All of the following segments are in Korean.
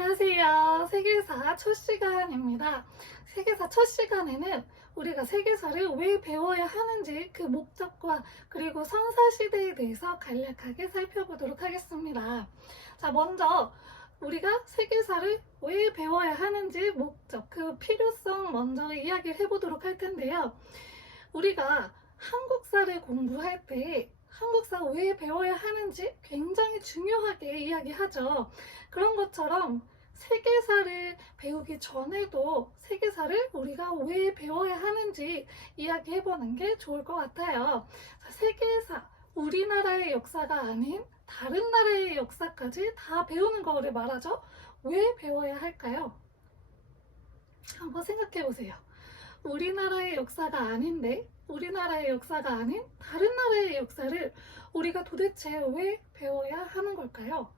안녕하세요. 세계사 첫 시간입니다. 세계사 첫 시간에는 우리가 세계사를 왜 배워야 하는지 그 목적과 그리고 선사시대에 대해서 간략하게 살펴보도록 하겠습니다. 자, 먼저 우리가 세계사를 왜 배워야 하는지 목적, 그 필요성 먼저 이야기를 해보도록 할 텐데요. 우리가 한국사를 공부할 때 한국사 왜 배워야 하는지 굉장히 중요하게 이야기하죠. 그런 것처럼 세계사를 배우기 전에도 세계사를 우리가 왜 배워야 하는지 이야기해보는 게 좋을 것 같아요. 세계사, 우리나라의 역사가 아닌 다른 나라의 역사까지 다 배우는 거를 말하죠. 왜 배워야 할까요? 한번 생각해 보세요. 우리나라의 역사가 아닌데, 우리나라의 역사가 아닌 다른 나라의 역사를 우리가 도대체 왜 배워야 하는 걸까요?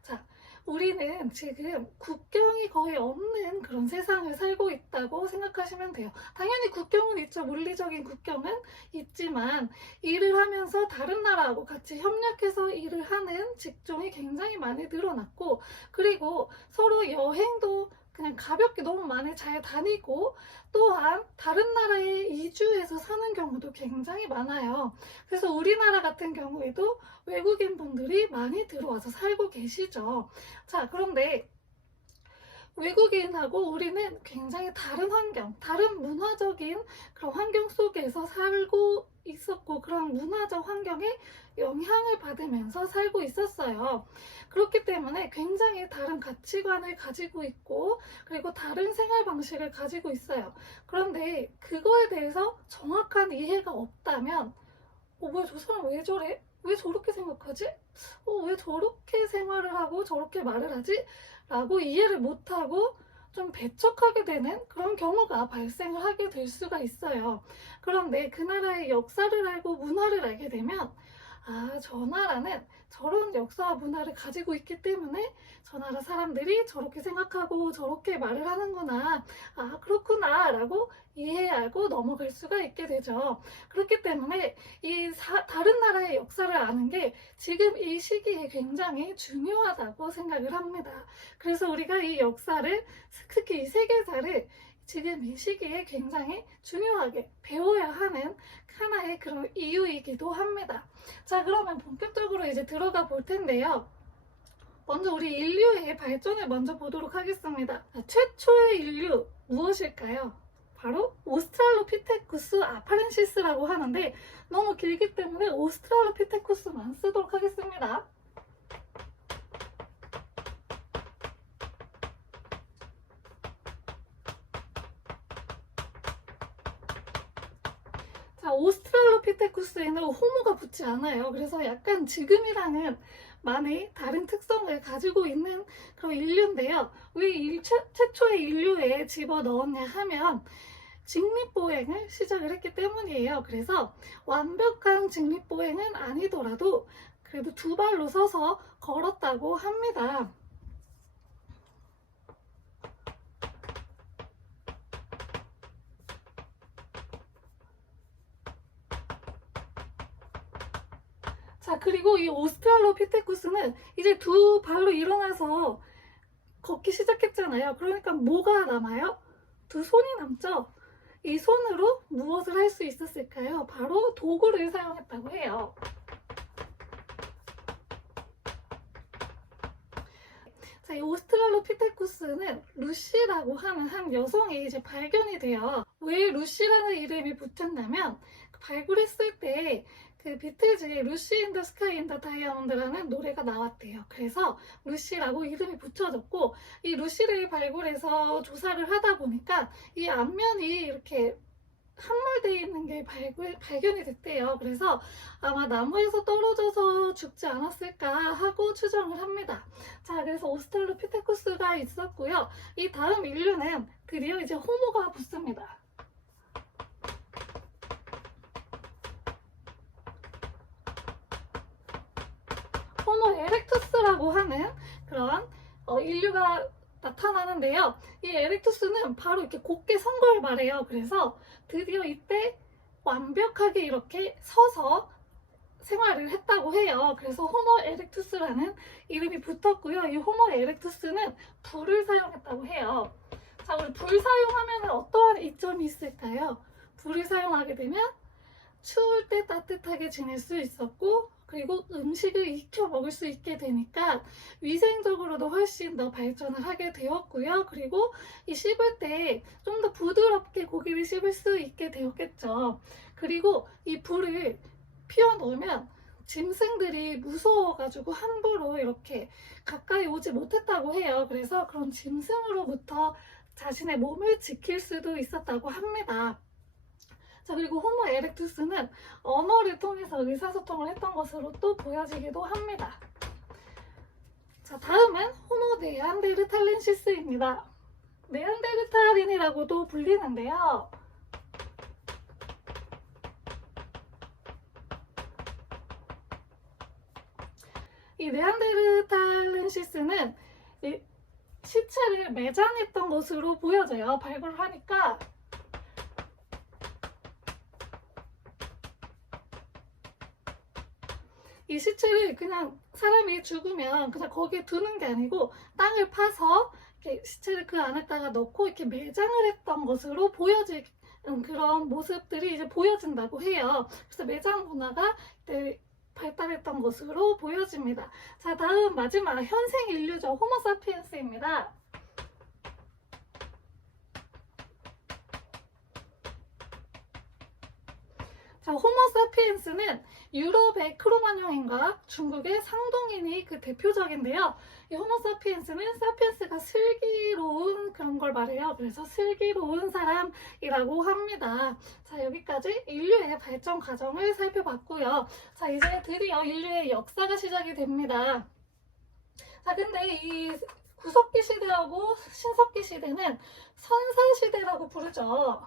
자, 우리는 지금 국경이 거의 없는 그런 세상을 살고 있다고 생각하시면 돼요. 당연히 국경은 있죠. 물리적인 국경은 있지만 일을 하면서 다른 나라하고 같이 협력해서 일을 하는 직종이 굉장히 많이 늘어났고, 그리고 서로 여행도 그냥 가볍게 너무 많이 잘 다니고, 또한 다른 나라에 이주해서 사는 경우도 굉장히 많아요. 그래서 우리나라 같은 경우에도 외국인 분들이 많이 들어와서 살고 계시죠. 자, 그런데 외국인하고 우리는 굉장히 다른 환경, 다른 문화적인 그런 환경 속에서 살고 있었고, 그런 문화적 환경에 영향을 받으면서 살고 있었어요. 그렇기 때문에 굉장히 다른 가치관을 가지고 있고, 그리고 다른 생활 방식을 가지고 있어요. 그런데 그거에 대해서 정확한 이해가 없다면, 뭐야, 저 사람 왜 저래? 왜 저렇게 생각하지? 왜 저렇게 생활을 하고 저렇게 말을 하지? 라고 이해를 못하고 좀 배척하게 되는 그런 경우가 발생을 하게 될 수가 있어요. 그런데 그 나라의 역사를 알고 문화를 알게 되면, 아, 저 나라는 저런 역사와 문화를 가지고 있기 때문에 저 나라 사람들이 저렇게 생각하고 저렇게 말을 하는구나. 아, 그렇구나. 라고 이해하고 넘어갈 수가 있게 되죠. 그렇기 때문에 다른 나라의 역사를 아는 게 지금 이 시기에 굉장히 중요하다고 생각을 합니다. 그래서 우리가 이 역사를, 특히 이 세계사를 지금 이 시기에 굉장히 중요하게 배워야 하는 하나의 그런 이유이기도 합니다. 자, 그러면 본격적으로 이제 들어가 볼 텐데요. 먼저 우리 인류의 발전을 먼저 보도록 하겠습니다. 최초의 인류 무엇일까요? 바로 오스트랄로피테쿠스 아파렌시스라고 하는데, 너무 길기 때문에 오스트랄로피테쿠스만 쓰도록 하겠습니다. 자, 오스트랄로피테쿠스에는 호모가 붙지 않아요. 그래서 약간 지금이랑은 많이 다른 특성을 가지고 있는 그런 인류인데요. 왜 최초의 인류에 집어넣었냐 하면 직립보행을 시작을 했기 때문이에요. 그래서 완벽한 직립보행은 아니더라도 그래도 두 발로 서서 걸었다고 합니다. 자, 그리고 이 오스트랄로피테쿠스는 이제 두 발로 일어나서 걷기 시작했잖아요. 그러니까 뭐가 남아요? 두 손이 남죠? 이 손으로 무엇을 할 수 있었을까요? 바로 도구를 사용했다고 해요. 자, 이 오스트랄로피테쿠스는 루시라고 하는 한 여성이 이제 발견이 돼요. 왜 루시라는 이름이 붙었냐면, 발굴했을 때 그 비틀즈의 루시 인 더 스카이 인 더 다이아몬드라는 노래가 나왔대요. 그래서 루시라고 이름이 붙여졌고, 이 루시를 발굴해서 조사를 하다 보니까 이 앞면이 이렇게 함몰되어 있는 게 발견이 됐대요. 그래서 아마 나무에서 떨어져서 죽지 않았을까 하고 추정을 합니다. 자, 그래서 오스트랄로피테쿠스가 있었고요. 이 다음 인류는 드디어 이제 호모가 붙습니다. 호모 에렉투스라고 하는 그런 인류가 나타나는데요. 이 에렉투스는 바로 이렇게 곧게 선 걸 말해요. 그래서 드디어 이때 완벽하게 이렇게 서서 생활을 했다고 해요. 그래서 호모 에렉투스라는 이름이 붙었고요. 이 호모 에렉투스는 불을 사용했다고 해요. 자, 우리 불 사용하면 어떠한 이점이 있을까요? 불을 사용하게 되면 추울 때 따뜻하게 지낼 수 있었고, 그리고 음식을 익혀 먹을 수 있게 되니까 위생적으로도 훨씬 더 발전을 하게 되었고요. 그리고 이 씹을 때 좀 더 부드럽게 고기를 씹을 수 있게 되었겠죠. 그리고 이 불을 피워 놓으면 짐승들이 무서워가지고 함부로 이렇게 가까이 오지 못했다고 해요. 그래서 그런 짐승으로부터 자신의 몸을 지킬 수도 있었다고 합니다. 자, 그리고 호모 에렉투스는 언어를 통해서 의사소통을 했던 것으로 또 보여지기도 합니다. 자, 다음은 호모 네안데르탈렌시스입니다. 네안데르탈인이라고도 불리는데요. 이 네안데르탈렌시스는 시체를 매장했던 것으로 보여져요. 발굴을 하니까 이 시체를 그냥 사람이 죽으면 그냥 거기에 두는 게 아니고 땅을 파서 이렇게 시체를 그 안에다가 넣고 이렇게 매장을 했던 것으로 보여지는 그런 모습들이 이제 보여진다고 해요. 그래서 매장 문화가 발달했던 것으로 보여집니다. 자, 다음 마지막 현생 인류죠. 호모사피엔스입니다. 자, 호모사피엔스는 유럽의 크로마뇽인과 중국의 상동인이 그 대표적인데요. 이 호모사피엔스는 사피엔스가 슬기로운 그런 걸 말해요. 그래서 슬기로운 사람이라고 합니다. 자, 여기까지 인류의 발전 과정을 살펴봤고요. 자, 이제 드디어 인류의 역사가 시작이 됩니다. 자, 근데 이 구석기 시대하고 신석기 시대는 선사시대라고 부르죠.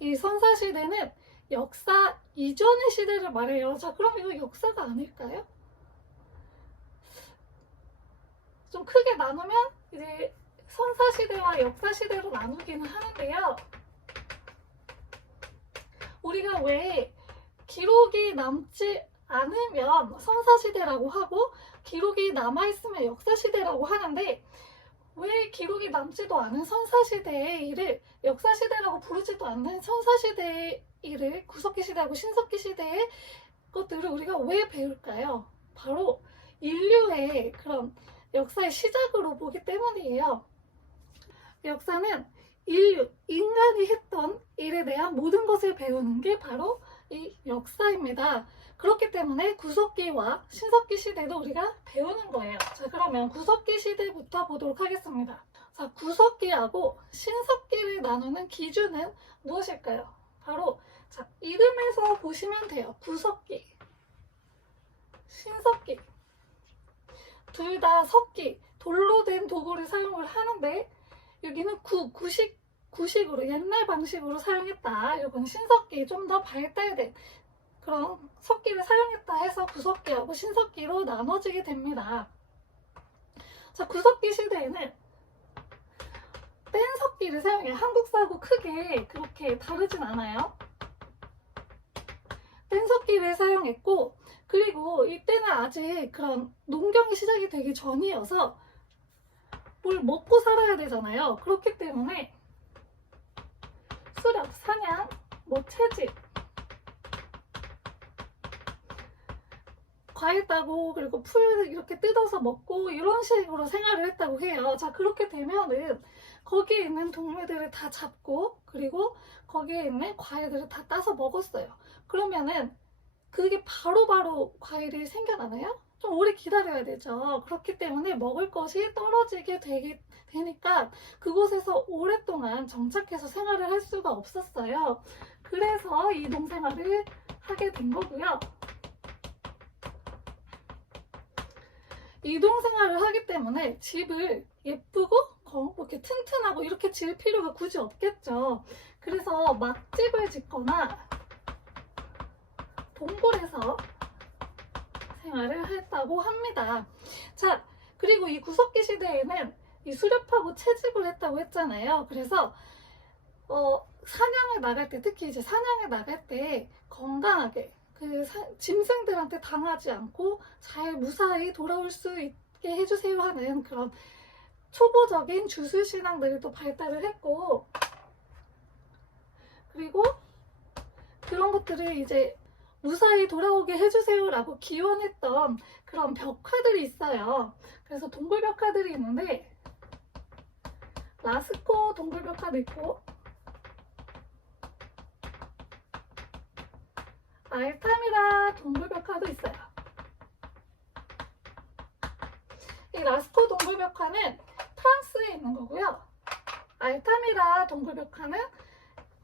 이 선사시대는 역사 이전의 시대를 말해요. 자, 그럼 이거 역사가 아닐까요? 좀 크게 나누면 이제 선사시대와 역사시대로 나누기는 하는데요. 우리가 왜 기록이 남지 않으면 선사시대라고 하고 기록이 남아있으면 역사시대라고 하는데, 왜 기록이 남지도 않은 선사시대의 일을 역사시대라고 부르지도 않는 선사시대의 일을 구석기 시대하고 신석기 시대의 것들을 우리가 왜 배울까요? 바로 인류의 그런 역사의 시작으로 보기 때문이에요. 역사는 인간이 했던 일에 대한 모든 것을 배우는 게 바로 이 역사입니다. 그렇기 때문에 구석기와 신석기 시대도 우리가 배우는 거예요. 자, 그러면 구석기 시대부터 보도록 하겠습니다. 자, 구석기하고 신석기를 나누는 기준은 무엇일까요? 바로 자, 이름에서 보시면 돼요. 구석기, 신석기. 둘 다 석기, 돌로 된 도구를 사용을 하는데 여기는 구식으로 옛날 방식으로 사용했다. 이건 신석기, 좀 더 발달된 그런 석기를 사용했다 해서 구석기하고 신석기로 나눠지게 됩니다. 자, 구석기 시대에는 뗀석기를 사용해요. 한국사하고 크게 그렇게 다르진 않아요. 뗀석기를 사용했고, 그리고 이때는 아직 그런 농경이 시작이 되기 전이어서 뭘 먹고 살아야 되잖아요. 그렇기 때문에 수렵, 사냥, 채집, 과일 따고 그리고 풀 이렇게 뜯어서 먹고 이런 식으로 생활을 했다고 해요. 자, 그렇게 되면은 거기에 있는 동물들을 다 잡고 그리고 거기에 있는 과일들을 다 따서 먹었어요. 그러면은 그게 바로바로 과일이 생겨나나요? 좀 오래 기다려야 되죠. 그렇기 때문에 먹을 것이 떨어지게 되니까 그곳에서 오랫동안 정착해서 생활을 할 수가 없었어요. 그래서 이동생활을 하게 된 거고요. 이동생활을 하기 때문에 집을 예쁘고 이렇게 튼튼하고 이렇게 지을 필요가 굳이 없겠죠. 그래서 막집을 짓거나 동굴에서 생활을 했다고 합니다. 자, 그리고 이 구석기 시대에는 이 수렵하고 채집을 했다고 했잖아요. 그래서 사냥을 나갈 때, 특히 이제 사냥을 나갈 때 건강하게 짐승들한테 당하지 않고 잘 무사히 돌아올 수 있게 해주세요 하는 그런 초보적인 주술신앙들이 또 발달을 했고, 그리고 그런 것들을 이제 무사히 돌아오게 해주세요 라고 기원했던 그런 벽화들이 있어요. 그래서 동굴 벽화들이 있는데, 라스코 동굴 벽화도 있고 알타미라 동굴 벽화도 있어요. 이 라스코 동굴 벽화는 프랑스에 있는 거고요. 알타미라 동굴 벽화는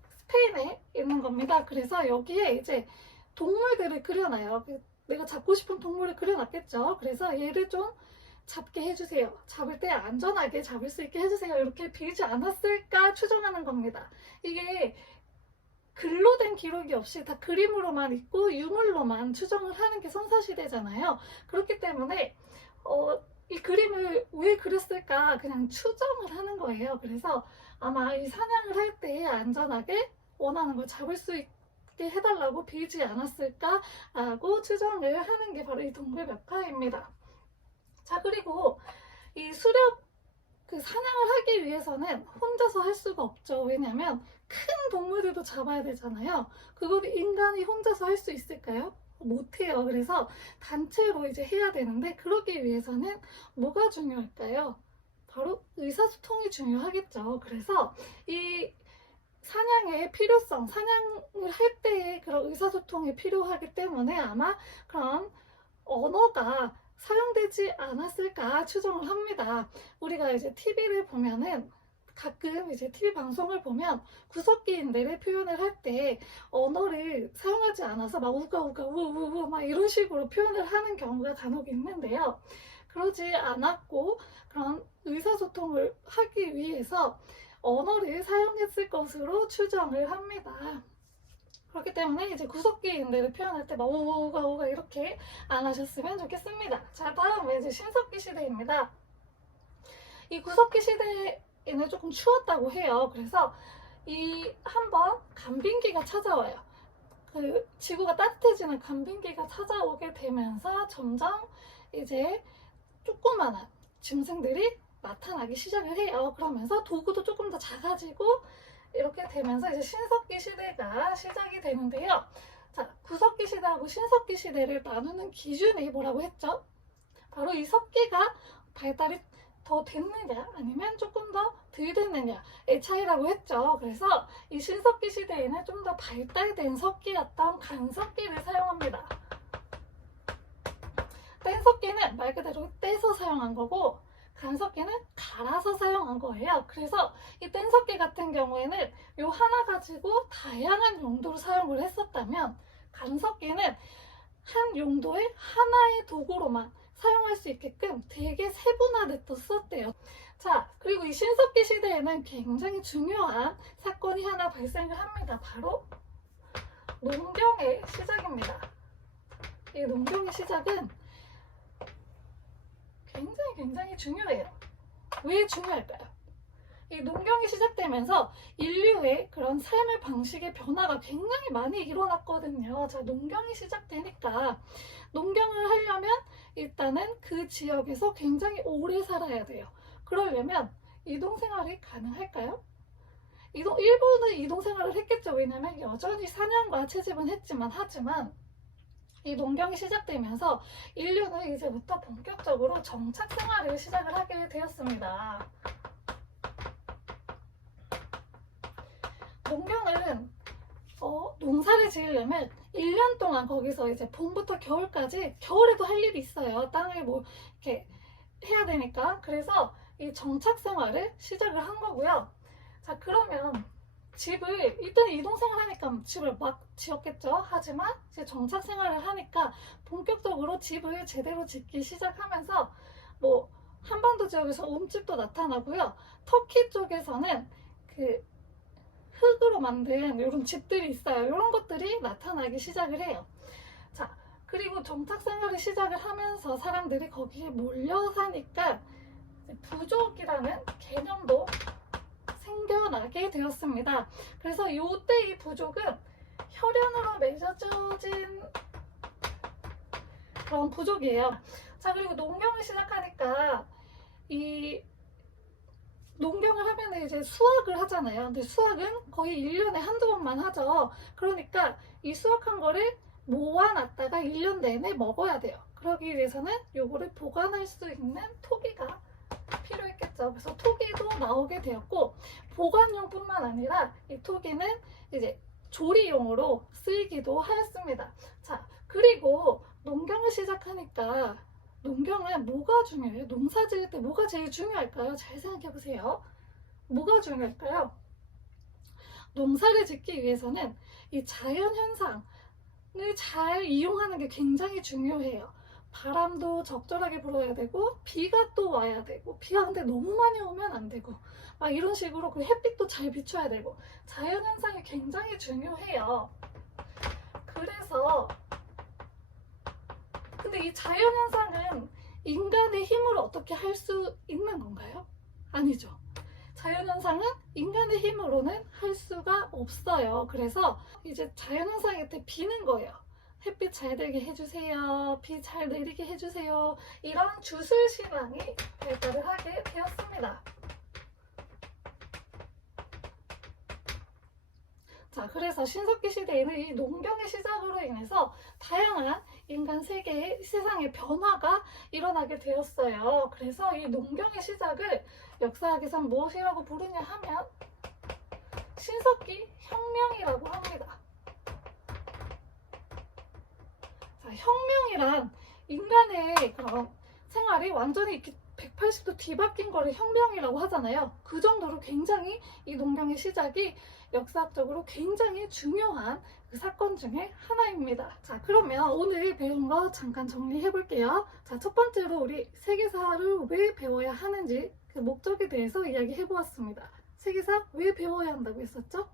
스페인에 있는 겁니다. 그래서 여기에 이제 동물들을 그려놔요. 내가 잡고 싶은 동물을 그려놨겠죠. 그래서 얘를 좀 잡게 해주세요. 잡을 때 안전하게 잡을 수 있게 해주세요. 이렇게 빌지 않았을까 추정하는 겁니다. 이게 글로 된 기록이 없이 다 그림으로만 있고 유물로만 추정을 하는 게 선사시대잖아요. 그렇기 때문에 이 그림을 왜 그렸을까 그냥 추정을 하는 거예요. 그래서 아마 이 사냥을 할 때 안전하게 원하는 걸 잡을 수 있게 해달라고 빌지 않았을까라고 추정을 하는 게 바로 이 동굴 벽화입니다. 자, 그리고 이 수렵 사냥을 하기 위해서는 혼자서 할 수가 없죠. 왜냐면 큰 동물들도 잡아야 되잖아요. 그걸 인간이 혼자서 할 수 있을까요? 못해요. 그래서 단체로 이제 해야 되는데, 그러기 위해서는 뭐가 중요할까요? 바로 의사소통이 중요하겠죠. 그래서 이 사냥의 필요성, 사냥을 할 때의 그런 의사소통이 필요하기 때문에 아마 그런 언어가 사용되지 않았을까 추정을 합니다. 우리가 이제 TV를 보면은 가끔 이제 TV 방송을 보면 구석기인들의 표현을 할 때 언어를 사용하지 않아서 막 우가우가 우우우 막 이런 식으로 표현을 하는 경우가 간혹 있는데요. 그러지 않았고 그런 의사소통을 하기 위해서 언어를 사용했을 것으로 추정을 합니다. 그렇기 때문에 이제 구석기인들을 표현할 때 막 오가 오가 이렇게 안 하셨으면 좋겠습니다. 자, 다음은 이제 신석기 시대입니다. 이 구석기 시대에는 조금 추웠다고 해요. 그래서 이 한번 간빙기가 찾아와요. 지구가 따뜻해지는 간빙기가 찾아오게 되면서 점점 이제 조그만한 짐승들이 나타나기 시작을 해요. 그러면서 도구도 조금 더 작아지고 이렇게 되면서 이제 신석기 시대가 시작이 되는데요. 자, 구석기 시대하고 신석기 시대를 나누는 기준이 뭐라고 했죠? 바로 이 석기가 발달이 더 됐느냐 아니면 조금 더 덜 됐느냐의 차이라고 했죠. 그래서 이 신석기 시대에는 좀 더 발달된 석기였던 간석기를 사용합니다. 뗀석기는 말 그대로 떼서 사용한 거고, 간석기는 갈아서 사용한 거예요. 그래서 이 뗀석기 같은 경우에는 요 하나 가지고 다양한 용도로 사용을 했었다면, 간석기는 한 용도의 하나의 도구로만 사용할 수 있게끔 되게 세분화됐던 썼대요. 자, 그리고 이 신석기 시대에는 굉장히 중요한 사건이 하나 발생을 합니다. 바로 농경의 시작입니다. 이 농경의 시작은 굉장히 중요해요. 왜 중요할까요? 이 농경이 시작되면서 인류의 그런 삶의 방식의 변화가 굉장히 많이 일어났거든요. 자, 농경이 시작되니까 농경을 하려면 일단은 그 지역에서 굉장히 오래 살아야 돼요. 그러려면 이동생활이 가능할까요? 일부는 이동생활을 했겠죠. 왜냐면 여전히 사냥과 채집은 하지만 이 농경이 시작되면서 인류는 이제부터 본격적으로 정착 생활을 시작을 하게 되었습니다. 농경은 농사를 지으려면 1년 동안 거기서 이제 봄부터 겨울까지, 겨울에도 할 일이 있어요. 땅을 뭐 이렇게 해야 되니까. 그래서 이 정착 생활을 시작을 한 거고요. 자, 그러면 일단 이동생활 하니까 집을 막 지었겠죠. 하지만 이제 정착 생활을 하니까 본격적으로 집을 제대로 짓기 시작하면서 뭐 한반도 지역에서 움집도 나타나고요. 터키 쪽에서는 흙으로 만든 이런 집들이 있어요. 이런 것들이 나타나기 시작을 해요. 자, 그리고 정착 생활을 시작을 하면서 사람들이 거기에 몰려 사니까 부족이라는 개념도 생겨나게 되었습니다. 그래서 이때 이 부족은 혈연으로 맺어진 그런 부족이에요. 자, 그리고 농경을 시작하니까 이 농경을 하면 이제 수확을 하잖아요. 근데 수확은 거의 1년에 한두 번만 하죠. 그러니까 이 수확한 거를 모아놨다가 1년 내내 먹어야 돼요. 그러기 위해서는 요거를 보관할 수 있는 토기가 필요했겠죠. 그래서 토기도 나오게 되었고, 보관용뿐만 아니라 이 토기는 이제 조리용으로 쓰이기도 하였습니다. 자, 그리고 농경을 시작하니까 농경은 뭐가 중요해요? 농사 지을 때 뭐가 제일 중요할까요? 잘 생각해 보세요. 뭐가 중요할까요? 농사를 짓기 위해서는 이 자연 현상을 잘 이용하는 게 굉장히 중요해요. 바람도 적절하게 불어야 되고, 비가 또 와야 되고, 비가 근데 너무 많이 오면 안 되고, 막 이런 식으로 그 햇빛도 잘 비춰야 되고, 자연 현상이 굉장히 중요해요. 그래서 근데 이 자연현상은 인간의 힘으로 어떻게 할 수 있는 건가요? 아니죠. 자연현상은 인간의 힘으로는 할 수가 없어요. 그래서 이제 자연현상일 때 비는 거예요. 햇빛 잘 들게 해주세요. 비 잘 내리게 해주세요. 이런 주술신앙이 발달을 하게 되었습니다. 자, 그래서 신석기 시대에는 이 농경의 시작으로 인해서 다양한 인간 세상의 변화가 일어나게 되었어요. 그래서 이 농경의 시작을 역사학에선 무엇이라고 부르냐 하면 신석기 혁명이라고 합니다. 자, 혁명이란 인간의 그런 생활이 완전히 이렇게 180도 뒤바뀐 거를 혁명이라고 하잖아요. 그 정도로 굉장히 이 농경의 시작이 역사적으로 굉장히 중요한 그 사건 중에 하나입니다. 자, 그러면 오늘 배운 거 잠깐 정리해 볼게요. 자, 첫 번째로 우리 세계사를 왜 배워야 하는지 그 목적에 대해서 이야기해 보았습니다. 세계사 왜 배워야 한다고 했었죠?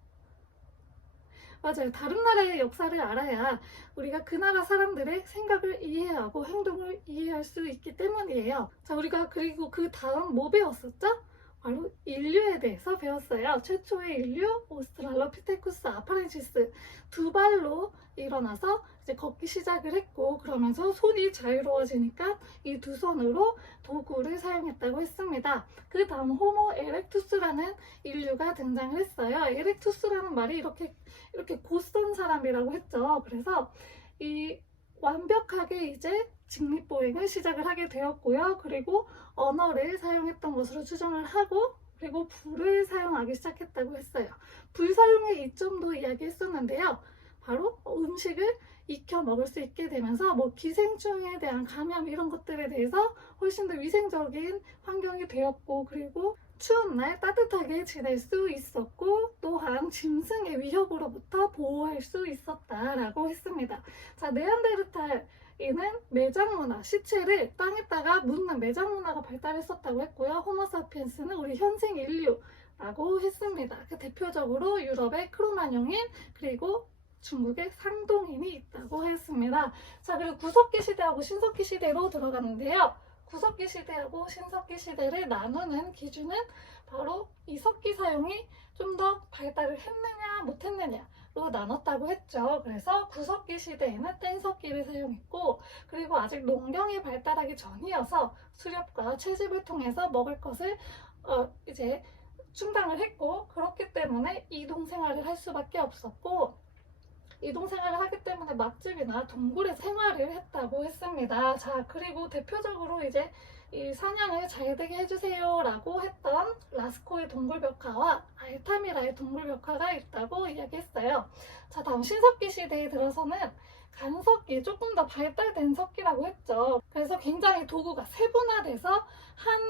맞아요. 다른 나라의 역사를 알아야 우리가 그 나라 사람들의 생각을 이해하고 행동을 이해할 수 있기 때문이에요. 자, 우리가 그리고 그 다음 뭐 배웠었죠? 바로 인류에 대해서 배웠어요. 최초의 인류, 오스트랄로피테쿠스 아파렌시스 두 발로 일어나서 이제 걷기 시작을 했고, 그러면서 손이 자유로워지니까 이 두 손으로 도구를 사용했다고 했습니다. 그 다음 호모 에렉투스라는 인류가 등장을 했어요. 에렉투스라는 말이 이렇게 곧선 사람이라고 했죠. 그래서 이 완벽하게 이제 직립보행을 시작을 하게 되었고요. 그리고 언어를 사용했던 것으로 추정을 하고, 그리고 불을 사용하기 시작했다고 했어요. 불 사용의 이점도 이야기했었는데요. 바로 음식을 익혀 먹을 수 있게 되면서 뭐 기생충에 대한 감염 이런 것들에 대해서 훨씬 더 위생적인 환경이 되었고, 그리고 추운 날 따뜻하게 지낼 수 있었고, 또한 짐승의 위협으로부터 보호할 수 있었다라고 했습니다. 자, 네안데르탈인은 매장 문화, 시체를 땅에다가 묻는 매장 문화가 발달했었다고 했고요. 호모사피엔스는 우리 현생 인류라고 했습니다. 그 대표적으로 유럽의 크로마뇽인, 그리고 중국의 상동인이 있다고 했습니다. 자, 그리고 구석기 시대하고 신석기 시대로 들어가는데요. 구석기 시대하고 신석기 시대를 나누는 기준은 바로 이 석기 사용이 좀 더 발달을 했느냐 못했느냐로 나눴다고 했죠. 그래서 구석기 시대에는 뗀석기를 사용했고, 그리고 아직 농경이 발달하기 전이어서 수렵과 채집을 통해서 먹을 것을 이제 충당을 했고, 그렇기 때문에 이동 생활을 할 수밖에 없었고, 이동 생활을 하기 때문에 맛집이나 동굴에 생활을 했다고 했습니다. 자, 그리고 대표적으로 이제 이 사냥을 잘 되게 해주세요 라고 했던 라스코의 동굴벽화와 알타미라의 동굴벽화가 있다고 이야기했어요. 자, 다음 신석기 시대에 들어서는 간석기, 조금 더 발달된 석기라고 했죠. 그래서 굉장히 도구가 세분화돼서 한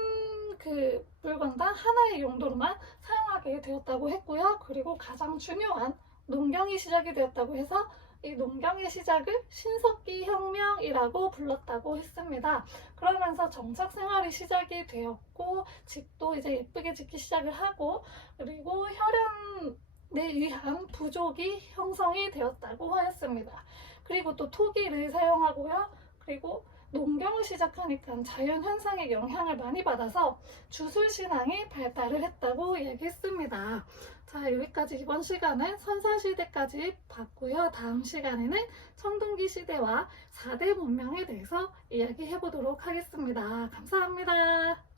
그 물건당 하나의 용도로만 사용하게 되었다고 했고요. 그리고 가장 중요한 농경이 시작이 되었다고 해서 이 농경의 시작을 신석기 혁명이라고 불렀다고 했습니다. 그러면서 정착 생활이 시작이 되었고, 집도 이제 예쁘게 짓기 시작을 하고, 그리고 혈연에 의한 부족이 형성이 되었다고 하였습니다. 그리고 또 토기를 사용하고요. 그리고 농경을 시작하니까 자연현상의 영향을 많이 받아서 주술신앙이 발달을 했다고 얘기했습니다. 자, 여기까지 이번 시간은 선사시대까지 봤고요. 다음 시간에는 청동기 시대와 4대 문명에 대해서 이야기해 보도록 하겠습니다. 감사합니다.